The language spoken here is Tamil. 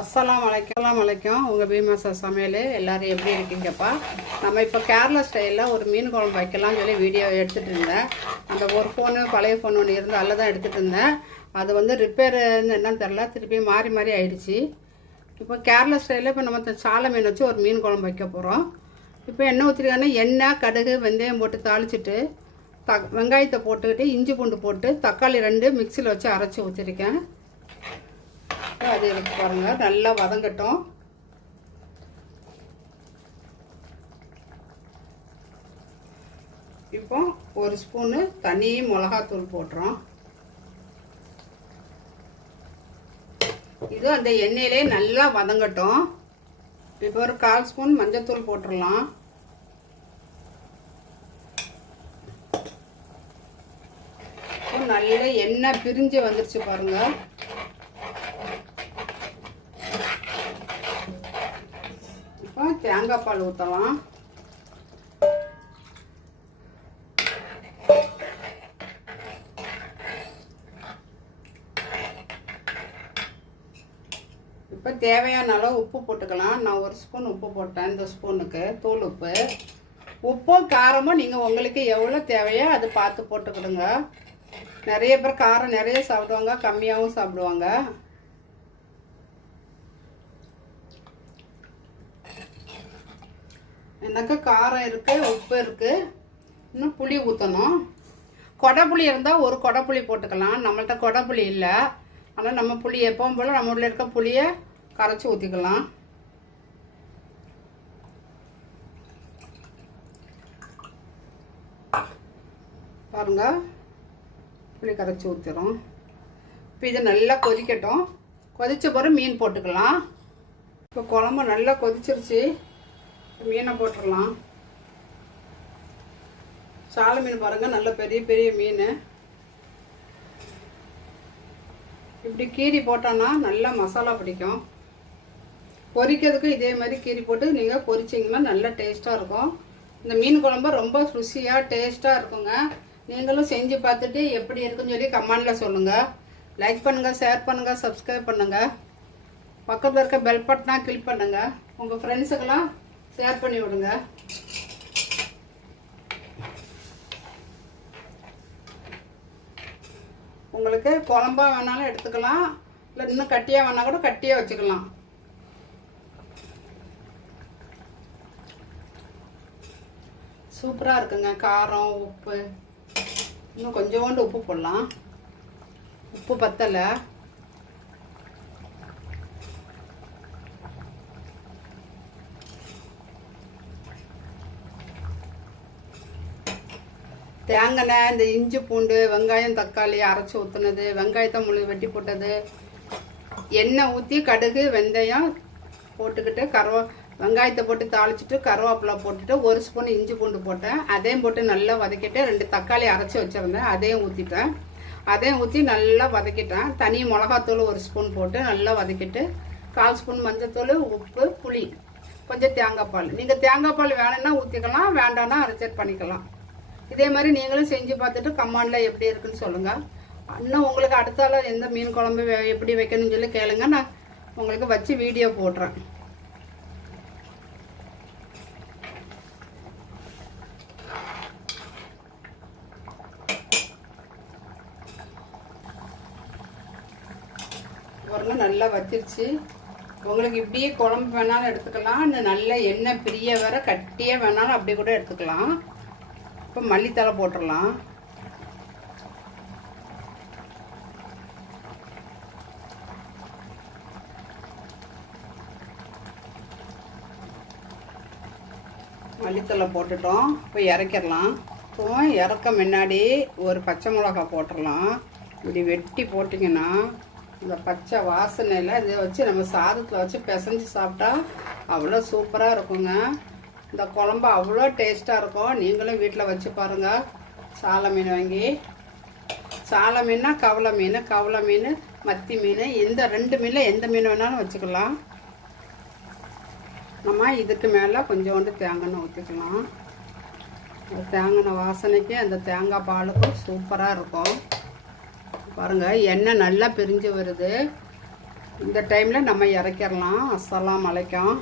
அஸ்ஸலாமு அலைக்கும் உங்கள் பீமாசா சமையல் எல்லோரும் எப்படி இருக்கீங்கப்பா. நம்ம இப்போ கேரளா ஸ்டைலில் ஒரு மீன் குழம்பு வைக்கலாம்னு சொல்லி வீடியோ எடுத்துகிட்டு இருந்தேன். அந்த ஒரு ஃபோனு பழைய ஃபோன் ஒன்று இருந்து அதில் தான் எடுத்துகிட்டு இருந்தேன். அது வந்து ரிப்பேருன்னு என்னன்னு தெரில, திருப்பி மாறி ஆயிடுச்சு. இப்போ கேரளா ஸ்டைலில் இப்போ நம்ம சாலை மீன் வச்சு ஒரு மீன் குழம்பு வைக்க போகிறோம். இப்போ எண்ணெய் ஊற்றிருக்காங்கன்னா எண்ணெய், கடுகு, வெந்தயம் போட்டு தாளிச்சிட்டு வெங்காயத்தை போட்டுக்கிட்டு இஞ்சி பூண்டு போட்டு தக்காளி 2 மிக்சியில் வச்சு அரைச்சி ஊற்றிருக்கேன். அது எடுத்து பாருங்க, நல்லா வதங்கட்டும். இப்போ ஒரு ஸ்பூனு தனி மிளகாத்தூள் போட்டுறோம். இது அந்த எண்ணெயிலே நல்லா வதங்கட்டும். இப்போ ஒரு 1/4 ஸ்பூன் மஞ்சத்தூள் போட்டுடலாம். நல்ல எண்ணெய் பிரிஞ்சு வந்துருச்சு பாருங்க. இப்போ தேங்காய் பால் ஊற்றலாம். இப்போ தேவையான அளவு உப்பு போட்டுக்கலாம். நான் 1 ஸ்பூன் உப்பு போட்டேன். இந்த ஸ்பூனுக்கு தூள் உப்பு. உப்பும் காரமும் நீங்கள் உங்களுக்கு எவ்வளோ தேவையோ அது பார்த்து போட்டுக்கிடுங்க. நிறைய பேர் காரம் நிறைய சாப்பிடுவாங்க, கம்மியாகவும் சாப்பிடுவாங்க. எனக்கு காரம் இருக்குது, உப்பு இருக்குது. இன்னும் புளி ஊற்றணும். கொடைப்புளி இருந்தால் ஒரு கொடைப்புளி போட்டுக்கலாம். நம்மள்கிட்ட கொடைப்புளி இல்லை. ஆனால் நம்ம புளி எப்பவும் போல் நம்ம ஊரில் இருக்க புளியை கரைச்சி ஊற்றிக்கலாம். பாருங்க, புளி கரைச்சி ஊற்றிடும். இப்போ இதை நல்லா கொதிக்கட்டும். கொதித்த பிறகு மீன் போட்டுக்கலாம். இப்போ குழம்பு நல்லா கொதிச்சிருச்சு. மீனை போட்டுடலாம். சாலை மீன் பாருங்கள், நல்ல பெரிய பெரிய மீன். இப்படி கீரி போட்டோன்னா நல்லா மசாலா பிடிக்கும். பொரிக்கிறதுக்கு இதே மாதிரி கீரி போட்டு நீங்கள் பொரிச்சிங்கன்னா நல்லா டேஸ்ட்டாக இருக்கும். இந்த மீன் குழம்பு ரொம்ப ருசியாக டேஸ்ட்டாக இருக்குங்க. நீங்களும் செஞ்சு பார்த்துட்டு எப்படி இருக்குன்னு சொல்லி கமெண்டில் சொல்லுங்கள். லைக் பண்ணுங்கள், ஷேர் பண்ணுங்கள், சப்ஸ்கிரைப் பண்ணுங்கள். பக்கத்தில் இருக்க பெல் பட்டனா கிளிக் பண்ணுங்கள். உங்கள் ஃப்ரெண்ட்ஸுக்கெல்லாம் ஷேர் பண்ணி விடுங்க. உங்களுக்கு குழம்பா வேணாலும் எடுத்துக்கலாம், இல்லை இன்னும் கட்டியாக வேணா கூட கட்டியாக வச்சுக்கலாம். சூப்பராக இருக்குங்க. காரம், உப்பு, இன்னும் கொஞ்சோண்டு உப்பு போடலாம். உப்பு பத்தலை. தேங்காய், இந்த இஞ்சி பூண்டு, வெங்காயம், தக்காளி அரைச்சி ஊற்றுனது, வெங்காயத்தை முழு வெட்டி போட்டது, எண்ணெய் ஊற்றி கடுகு வெந்தயம் போட்டுக்கிட்டு வெங்காயத்தை போட்டு தாளிச்சிட்டு கருவேப்பிலை போட்டுட்டு 1 ஸ்பூன் இஞ்சி பூண்டு போட்டேன். அதையும் போட்டு நல்லா வதக்கிட்டு 2 தக்காளி அரைச்சி வச்சுருந்தேன், அதையும் ஊற்றிட்டேன். அதையும் ஊற்றி நல்லா வதக்கிட்டேன். தனி மிளகாத்தூள் 1 ஸ்பூன் போட்டு நல்லா வதக்கிட்டு 1/4 ஸ்பூன் மஞ்சத்தூள், உப்பு, புளி, கொஞ்சம் தேங்காய் பால். நீங்கள் தேங்காய் பால் வேணும்னா ஊற்றிக்கலாம், வேண்டாம்னா அரைச்சட் பண்ணிக்கலாம். இதே மாதிரி நீங்களும் செஞ்சு பார்த்துட்டு கமெண்டில் எப்படி இருக்குன்னு சொல்லுங்கள். இன்னும் உங்களுக்கு அடுத்தால எந்த மீன் குழம்பு எப்படி வைக்கணும்னு சொல்லி கேளுங்க. நான் உங்களுக்கு வச்சு வீடியோ போடுறேன். ஒரு நல்லா வச்சிருச்சு. உங்களுக்கு இப்படியே குழம்பு வேணாலும் எடுத்துக்கலாம், இந்த நல்ல எண்ணெய் பிரிய வர கட்டியாக வேணாலும் அப்படி கூட எடுத்துக்கலாம். இப்போ மல்லித்தலை போட்டுடலாம். மல்லித்தலை போட்டுட்டோம். இப்போ இறக்கிடலாம். இப்போ இறக்க முன்னாடி ஒரு பச்சை மிளகா போட்டுடலாம். இப்படி வெட்டி போட்டிங்கன்னா இந்த பச்சை வாசனையில் இதை வச்சு நம்ம சாதத்தில் வச்சு பிசைஞ்சு சாப்பிட்டா அவ்வளோ சூப்பராக இருக்குங்க. இந்த குழம்பு அவ்வளோ டேஸ்ட்டாக இருக்கும். நீங்களும் வீட்டில் வச்சு பாருங்கள். சாலை மீன் வாங்கி, சாலை மீன்னா கவலை மீன், மத்தி மீன், இந்த 2 மீனில் எந்த மீன் வேணாலும் வச்சுக்கலாம். நம்ம இதுக்கு மேலே கொஞ்சோண்டு தேங்காய் ஊற்றிக்கலாம். தேங்காய் வாசனைக்கு அந்த தேங்காய் பாலுக்கும் சூப்பராக இருக்கும். பாருங்கள், எண்ணெய் நல்லா பிரிஞ்சு வருது. இந்த டைமில் நம்ம இறக்கிடலாம். அஸ்ஸலாமு அலைக்கும்.